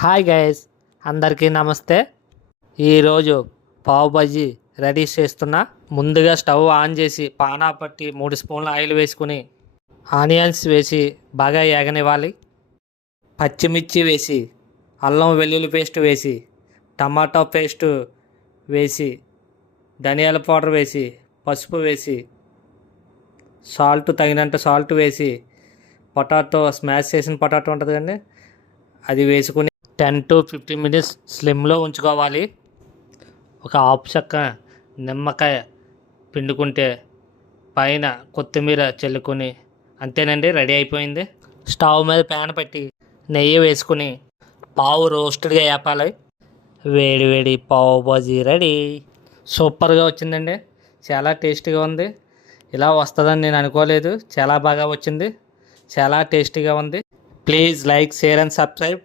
Hi guys అందరికీ నమస్తే. ఈరోజు పావు బజ్జీ రెడీ చేస్తున్నా. ముందుగా స్టవ్ ఆన్ చేసి పానా పట్టి మూడు స్పూన్ల ఆయిల్ వేసుకుని ఆనియన్స్ వేసి బాగా ఏగనివ్వాలి. పచ్చిమిర్చి వేసి అల్లం వెల్లుల్లి పేస్ట్ వేసి టమాటో పేస్ట్ వేసి ధనియాల పౌడర్ వేసి పసుపు వేసి సాల్ట్ తగినంత సాల్ట్ వేసి పొటాటో స్మాష్ చేసిన పొటాటో ఉంటుంది కండి అది వేసుకుని టెన్ టు ఫిఫ్టీన్ మినిట్స్ స్లిమ్లో ఉంచుకోవాలి. ఒక ఆపు చెక్క నిమ్మకాయ పిండుకుంటే పైన కొత్తిమీర చల్లుకొని అంతేనండి రెడీ అయిపోయింది. స్టవ్ మీద ప్యాన్ పెట్టి నెయ్యి వేసుకుని పావు రోస్టెడ్గా వేపాలి వేడి వేడి పావు బాజీ రెడీ. సూపర్గా వచ్చిందండి. చాలా టేస్టీగా ఉంది. ఇలా వస్తుందని నేను అనుకోలేదు. చాలా బాగా వచ్చింది. చాలా టేస్టీగా ఉంది. Please like share and subscribe.